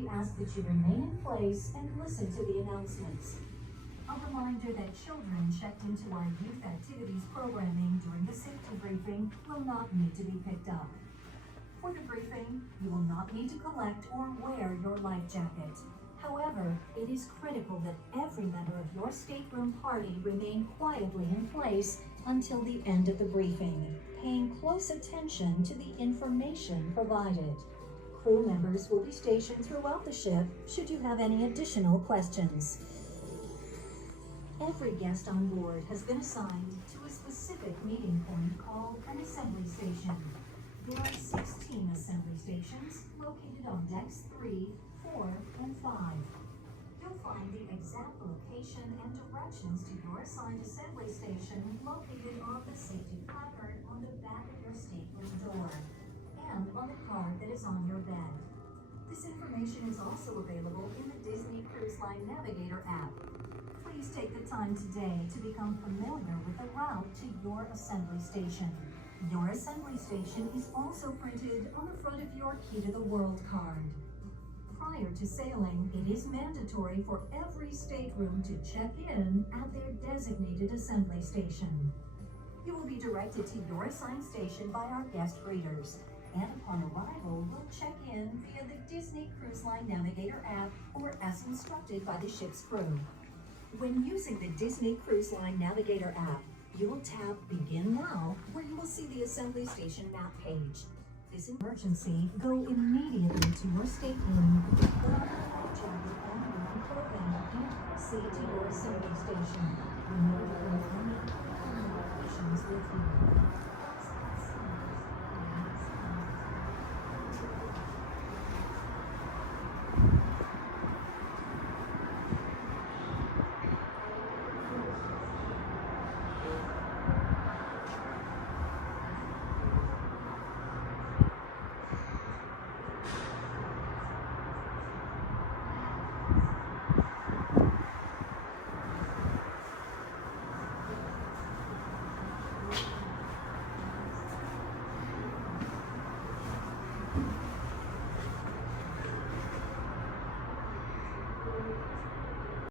we ask that you remain in place and listen to the announcements. A reminder that children checked into our youth activities programming during the safety briefing will not need to be picked up. For the briefing, you will not need to collect or wear your life jacket. However, it is critical that every member of your stateroom party remain quietly in place until the end of the briefing, paying close attention to the information provided. Crew members will be stationed throughout the ship should you have any additional questions. Every guest on board has been assigned to a specific meeting point called an assembly station. There are 16 assembly stations located on decks 3, 4, and 5. You'll find the exact location and directions to your assigned assembly station located on the safety placard on the back of your stateroom door and on the card that is on your bed. This information is also available in the Disney Cruise Line Navigator app. Please take the time today to become familiar with the route to your assembly station. Your assembly station is also printed on the front of your Key to the World card. Prior to sailing, it is mandatory for every stateroom to check in at their designated assembly station. You will be directed to your assigned station by our guest greeters, and upon arrival, will check in via the Disney Cruise Line Navigator app or as instructed by the ship's crew. When using the Disney Cruise Line Navigator app, you will tap Begin Now, where you will see the assembly station map page. This emergency, go immediately to your stateroom, put on your life jacket and moving clothing, and proceed to your assembly station. Remember to bring any communications with you.